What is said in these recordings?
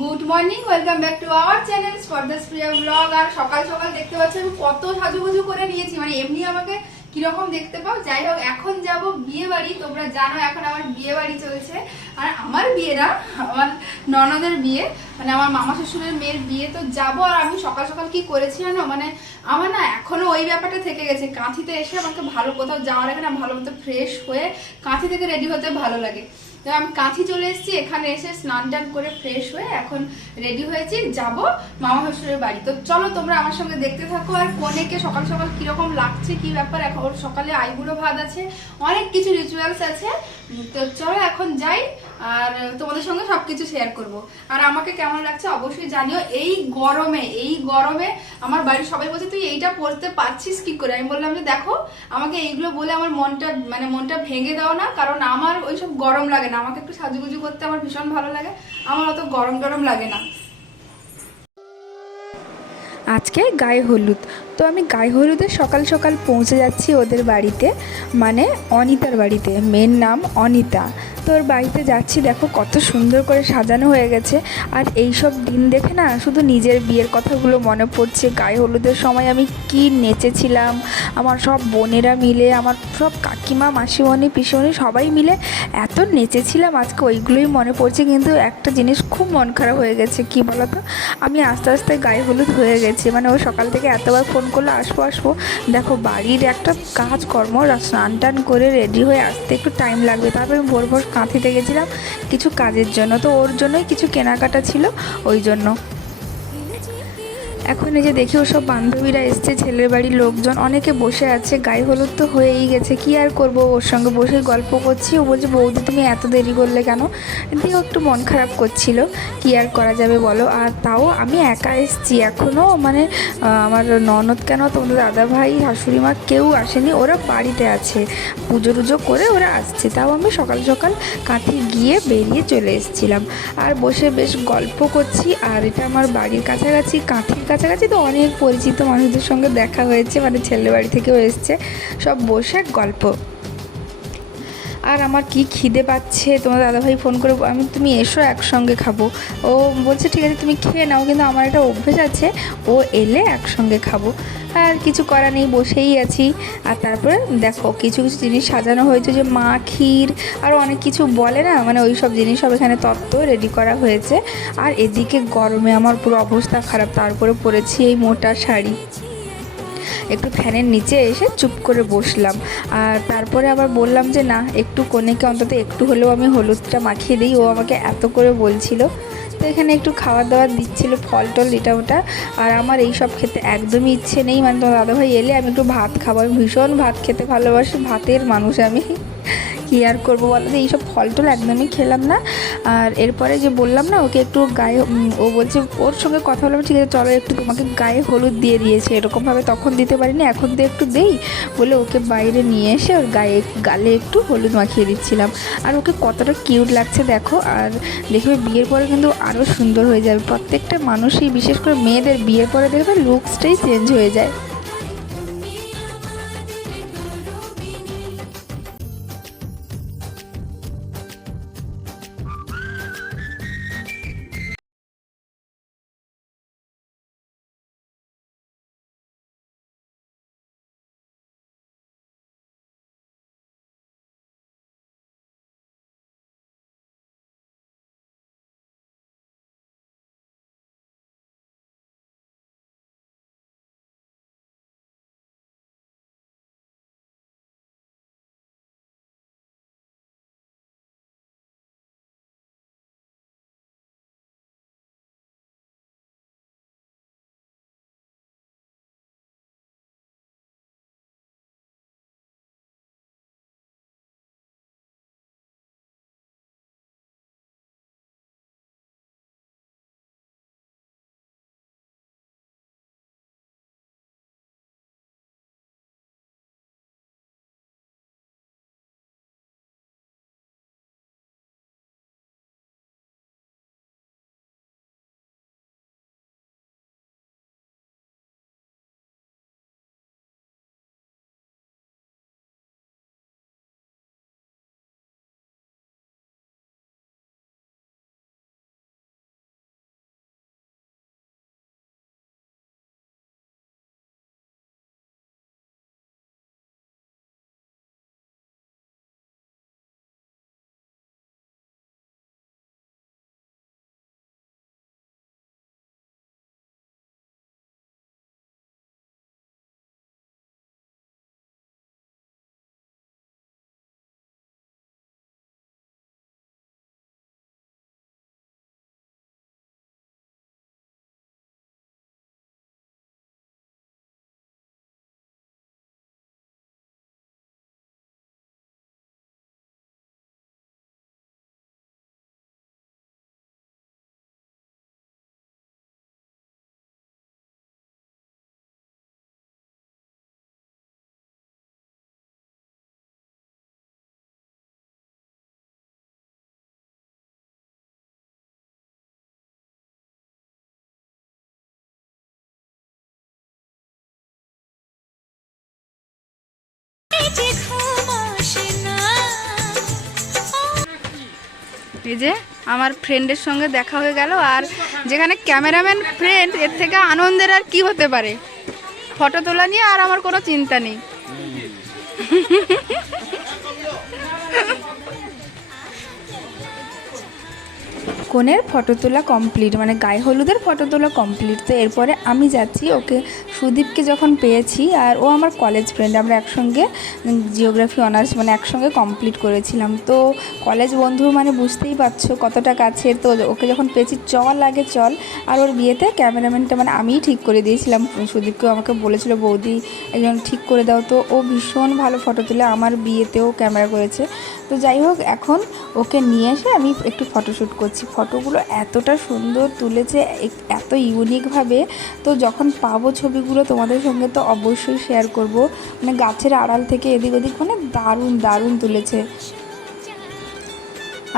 Good morning welcome back to our channel স্পর্ধাস Priya blog আর সকাল সকাল দেখতে পাচ্ছি, আমি কত সাজুগুজু করে নিয়েছি। মানে এমনি আমাকে কীরকম দেখতে পাও? যাই হোক, এখন যাব বিয়ে বাড়ি। তোমরা জানো, এখন আমার বিয়ে বাড়ি চলছে। আর আমার বিয়ে না আমার ননদের বিয়ে মানে আমার মামা শ্বশুরের মেয়ের বিয়ে, তো যাব। আর আমি সকাল সকাল কি করেছি জানো? মানে আমার না এখনও ওই ব্যাপারটা থেকে গেছে। কাঁথিতে এসে আমাকে ভালো কোথাও যাওয়ার আগে না ভালো মতো ফ্রেশ হয়ে কাঁথি থেকে রেডি হতে ভালো লাগে। তো আমি কাঁথি চলে এসেছি, এখানে এসে স্নান টান করে ফ্রেশ হয়ে এখন রেডি হয়েছি, যাব মামা শ্বশুরের বাড়ি। তো চলো তোমরা আমার সঙ্গে দেখতে থাকো, আর কনেকে সকাল সকাল কীরকম লাগছে, কি ব্যাপার? এখন সকালে আইগুলো ভাত আছে, অনেক কিছু রিচুয়ালস আছে। তো চলো এখন যাই আর তোমাদের সঙ্গে সবকিছু শেয়ার করব। আর আমাকে কেমন লাগছে অবশ্যই জানিও। এই গরমে এই গরমে আমার বাড়ির সবাই বলছে, তুই এইটা পড়তে পারছিস কি করে? আমি বললাম যে, দেখো, আমাকে এইগুলো বলে আমার মনটা মানে মনটা ভেঙে দাও না। কারণ আমার ওইসব গরম লাগে না। আমাকে একটু সাজুগুজু করতে আমার ভীষণ ভালো লাগে। আমার অত গরম গরম লাগে না। আজকে গায়ে হলুদ। তো আমি গায়ে হলুদে সকাল সকাল পৌঁছে যাচ্ছি ওদের বাড়িতে মানে অনিতার বাড়িতে। মেয়ের নাম অনিতা। তো ওর বাড়িতে যাচ্ছি, দেখো কত সুন্দর করে সাজানো হয়ে গেছে। আর এই সব দিন দেখে না শুধু নিজের বিয়ের কথাগুলো মনে পড়ছে। গায়ে হলুদের সময় আমি কি নেচেছিলাম। আমার সব বোনেরা মিলে, আমার সব কাকিমা, মাসিমণি, পিসিমণি সবাই মিলে এত নেচেছিলাম আজকে, ওইগুলোই মনে পড়ছে। কিন্তু একটা জিনিস খুব মন খারাপ হয়ে গেছে, কি বলতো? আমি আস্তে আস্তে গায়ে হলুদ হয়ে গেছে। মানে ও সকাল থেকে এতবার ফোন করল, আসব আসব। দেখো, বাড়ির একটা কাজকর্ম স্নান টান করে রেডি হয়ে আসতে একটু টাইম লাগবে। তারপরে আমি ভোর ভোর কাঁথিতে গেছিলাম কিছু কাজের জন্য। তো ওর জন্যই কিছু কেনাকাটা ছিল, ওই জন্য। এখন এই যে দেখি ও সব বান্ধবীরা এসছে, ছেলের বাড়ির লোকজন, অনেকে বসে আছে, গায়ে হলুদ তো হয়েই গেছে, কি আর করব? ওর সঙ্গে বসে গল্প করছি, ও বলছে, বৌদি, তুমি এত দেরি করলে কেন? দিয়ে একটু মন খারাপ করছিল, কি আর করা যাবে বলো? আর তাও আমি একা এসছি এখনও মানে আমার ননদ কেন, তোমাদের দাদা ভাই, শাশুড়ি মা কেউ আসেনি, ওরা বাড়িতে আছে, পুজো টুজো করে ওরা আসছে, তাও আমি সকাল সকাল কাঁথি গিয়ে বেরিয়ে চলে এসেছিলাম। আর বসে বেশ গল্প করছি, আর এটা আমার বাড়ির কাছাকাছি, কাঁথির কাছাকাছি তো অনেক পরিচিত মানুষদের সঙ্গে দেখা হয়েছে মানে ছেলে বাড়ি থেকেও এসছে। সব বসে গল্প। আর আমার কি খিদে পাচ্ছে? তোমার দাদাভাই ফোন করে আমি তুমি এসো, একসঙ্গে খাব। ও বলছে, ঠিক আছে, তুমি খেয়ে নাও। কিন্তু আমার একটা অভ্যেস আছে, ও এলে একসঙ্গে খাব। আর কিছু করা নেই, বসেই আছি। আর তারপরে দেখো, কিছু কিছু জিনিস সাজানো হয়েছে, যে মা ক্ষীর আরও অনেক কিছু বলে না? মানে ওই সব জিনিস সব এখানে তত্ত্ব রেডি করা হয়েছে। আর এদিকে গরমে আমার পুরো অবস্থা খারাপ, তারপরে পরেছি এই মোটা শাড়ি। একটু ফ্যানের নিচে এসে চুপ করে বসলাম। আর তারপরে আবার বললাম যে, না, একটু কনেকে অন্তত একটু হলেও আমি হলুদটা মাখিয়ে দিই। ও আমাকে এত করে বলছিল। তো এখানে একটু খাবার দাবার দিচ্ছিল, ফল টল, এটা ওটা। আর আমার এই সব খেতে একদমই ইচ্ছে নেই। মানে তোমার দাদাভাই এলে আমি একটু ভাত খাব। আমি ভীষণ ভাত খেতে ভালোবাসি, ভাতের মানুষ আমি। কি আর করব বলো তো? এইসব ফল টল একদমই খেলাম না। আর এরপরে যে বললাম না, ওকে একটু গায়ে ও বলছে, ওর সঙ্গে কথা বললাম, ঠিক আছে, চলো একটু তোমাকে গায়ে হলুদ দিয়ে দিয়েছে। এরকমভাবে তখন দিতে পারিনি, এখন তো একটু দেই। বলে ওকে বাইরে নিয়ে এসে ওর গায়ে গালে একটু হলুদ মাখিয়ে দিচ্ছিলাম। আর ওকে কতটা কিউট লাগছে দেখো, আর দেখবে বিয়ের পরে কিন্তু আরও সুন্দর হয়ে যাবে। প্রত্যেকটা মানুষই, বিশেষ করে মেয়েদের বিয়ের পরে দেখবে লুকসটাই চেঞ্জ হয়ে যায়। এই যে আমার ফ্রেন্ডের সঙ্গে দেখা হয়ে গেল আর যেখানে ক্যামেরাম্যান ফ্রেন্ড এর থেকে আনন্দের আর কি হতে পারে? ফটো তোলা নিয়ে আর আমার কোনো চিন্তা নেই। কনের ফটো তোলা কমপ্লিট মানে গায়ে হলুদের ফটো তোলা কমপ্লিট তো এরপরে আমি যাচ্ছি, ওকে সুদীপকে যখন পেয়েছি, আর ও আমার কলেজ ফ্রেন্ড আমরা একসঙ্গে জিওগ্রাফি অনার্স মানে একসঙ্গে কমপ্লিট করেছিলাম। তো কলেজ বন্ধু মানে বুঝতেই পারছ কতটা কাছের। তো ওকে যখন পেয়েছি, চল আগে চল, আর ওর বিয়েতে ক্যামেরাম্যানটা মানে আমিই ঠিক করে দিয়েছিলাম। সুদীপকেও আমাকে বলেছিল, বৌদি, একজন ঠিক করে দাও। তো ও ভীষণ ভালো ফটো তুলে, আমার বিয়েতেও ক্যামেরা করেছে। তো যাই হোক, এখন ওকে নিয়ে এসে আমি একটু ফটোশ্যুট করছি। ফটোগুলো এতটা সুন্দর তুলেছে এত ইউনিকভাবে। তো যখন পাবো ছবিগুলো তোমাদের সঙ্গে তো অবশ্যই শেয়ার করব। মানে গাছের আড়াল থেকে এদিক ওদিক মানে দারুণ দারুণ তুলেছে।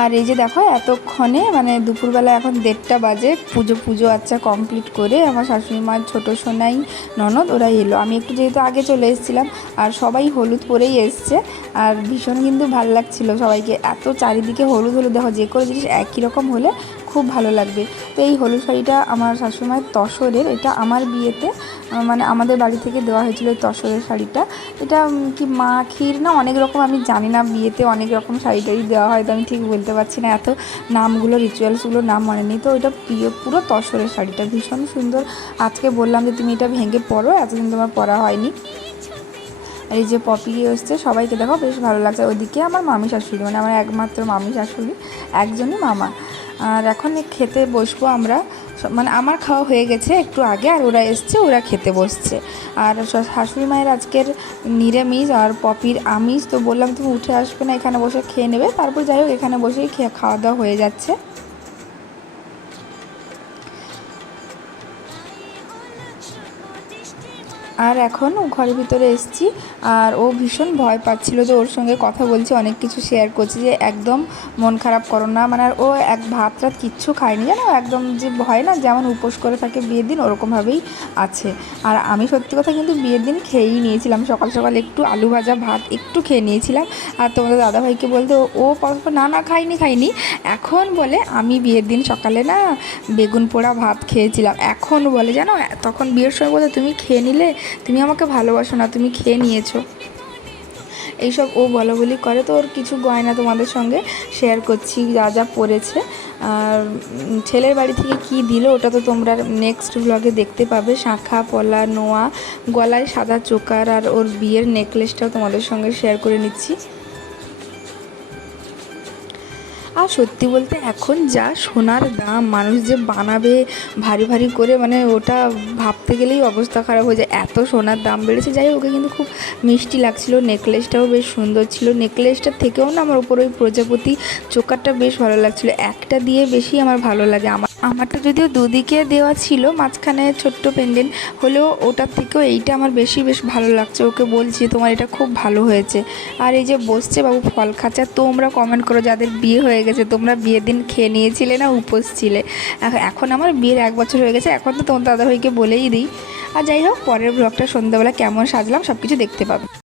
আর এই যে দেখো, এতক্ষণে মানে দুপুরবেলা এখন দেড়টা বাজে, পুজো পুজো আচ্ছা কমপ্লিট করে আমার শাশুড়ি মার ছোটো সোনাই, ননদ ওরাই এলো। আমি একটু যেহেতু আগে চলে এসেছিলাম, আর সবাই হলুদ পরেই এসছে, আর ভীষণ কিন্তু ভালো লাগছিল সবাইকে। এত চারিদিকে হলুদ হলুদ, দেখো যে কোনো জিনিস একই রকম হলে খুব ভালো লাগবে। তো এই হলুদ শাড়িটা আমার শাশুড়িমায়ের তসরের, এটা আমার বিয়েতে মানে আমাদের বাড়ি থেকে দেওয়া হয়েছিল তসরের শাড়িটা। এটা কি মা ক্ষীর না অনেক রকম আমি জানি না, বিয়েতে অনেক রকম শাড়ি দেওয়া হয়, তো আমি ঠিক বলতে পারছি না। এত নামগুলো রিচুয়ালসগুলোর নাম মনে নেই। তো এটা প্রিয়, পুরো তসরের শাড়িটা, ভীষণ সুন্দর। আজকে বললাম যে তুমি এটা ভেঙে পরো, এতদিন তোমার পরা হয়নি। আর এই যে পপি এসছে, সবাইকে দেখো, বেশ ভালো লাগছে। ওদিকে আমার মামি শাশুড়ি মানে আমার একমাত্র মামি শাশুড়ি, একজনই মামা। আর এখন খেতে বসবো আমরা। মানে আমার খাওয়া হয়ে গেছে একটু আগে, আর ওরা এসছে, ওরা খেতে বসছে। আর শাশুড়ি মায়ের আজকের নিরামিষ আর পপির আমিষ, তো বললাম তুমি উঠে আসবে না, এখানে বসে খেয়ে নেবে। তারপর যাই হোক, এখানে বসেই খাওয়া দাওয়া হয়ে যাচ্ছে। আর এখন ঘরের ভিতরে এসেছি আর ও ভীষণ ভয় পাচ্ছিল যে ওর সঙ্গে কথা বলছি, অনেক কিছু শেয়ার করছি যে একদম মন খারাপ করো না। মানে আর ও এক ভাত রাত কিচ্ছু খায়নি, জানো? একদম যে ভয় না, যেমন উপোস করে থাকে, বিয়ের দিন ওরকমভাবেই আছে। আর আমি সত্যি কথা কিন্তু বিয়ের দিন খেয়েই নিয়েছিলাম। সকাল সকাল একটু আলু ভাজা ভাত একটু খেয়ে নিয়েছিলাম। আর তোমাদের দাদাভাইকে বলতে ও- ও পরস্পর না না, খাইনি খাইনি। এখন বলে আমি বিয়ের দিন সকালে না বেগুন পোড়া ভাত খেয়েছিলাম। এখন বলে জানো, তখন বিয়ের সময় বলতে তুমি খেয়ে নিলে তুমি আমাকে ভালোবাসো না, তুমি খেয়ে নিয়েছো। এইসব ও বলা বলি করে, তো ওর কিছু গয়না তোমাদের সঙ্গে শেয়ার করছি, যা যা পড়েছে। আর ছেলের বাড়ি থেকে কি দিল, ওটা তো তোমরা নেক্সট ব্লগে দেখতে পাবে। শাঁখা, পলা, নোয়া, গলায় সাদা চোকার, আর ওর বিয়ের নেকলেসটাও তোমাদের সঙ্গে শেয়ার করে নিচ্ছি। আর সত্যি বলতে এখন যা সোনার দাম, মানুষ যে বানাবে ভারী ভারী করে মানে ওটা ভাবতে গেলেই অবস্থা খারাপ হয়ে যায়। এত সোনার দাম বেড়েছে, যাই ওকে কিন্তু খুব মিষ্টি লাগছিল। নেকলেসটাও বেশ সুন্দর ছিল। নেকলেসটার থেকেও না আমার ওপর ওই প্রজাপতি চোকারটা বেশ ভালো লাগছিল। একটা দিয়ে বেশি আমার ভালো লাগে। আমার, আমারটা যদিও দুদিকে দেওয়া ছিল, মাঝখানে ছোট্ট পেন্ডেন্ট হলেও ওটার থেকেও এইটা আমার বেশি বেশ ভালো লাগছে। ওকে বলছি তোমার এটা খুব ভালো হয়েছে। আর এই যে বসছে বাবু ফল খাচ্ছে তোমরা কমেন্ট করো যাদের বিয়ে হয়ে গেছে। তোমরা বিয়ের দিন খেয়ে নিয়েছিলে না, উপোস ছিলে। এখ- এখন আমার বিয়ের এক বছর হয়ে গেছে, এখন তো তোমার দাদাভাইকে বলেই দিই। আর যাই হোক, পরের ব্লগটা সন্ধ্যাবেলা কেমন সাজলাম সব কিছু দেখতে পাবে।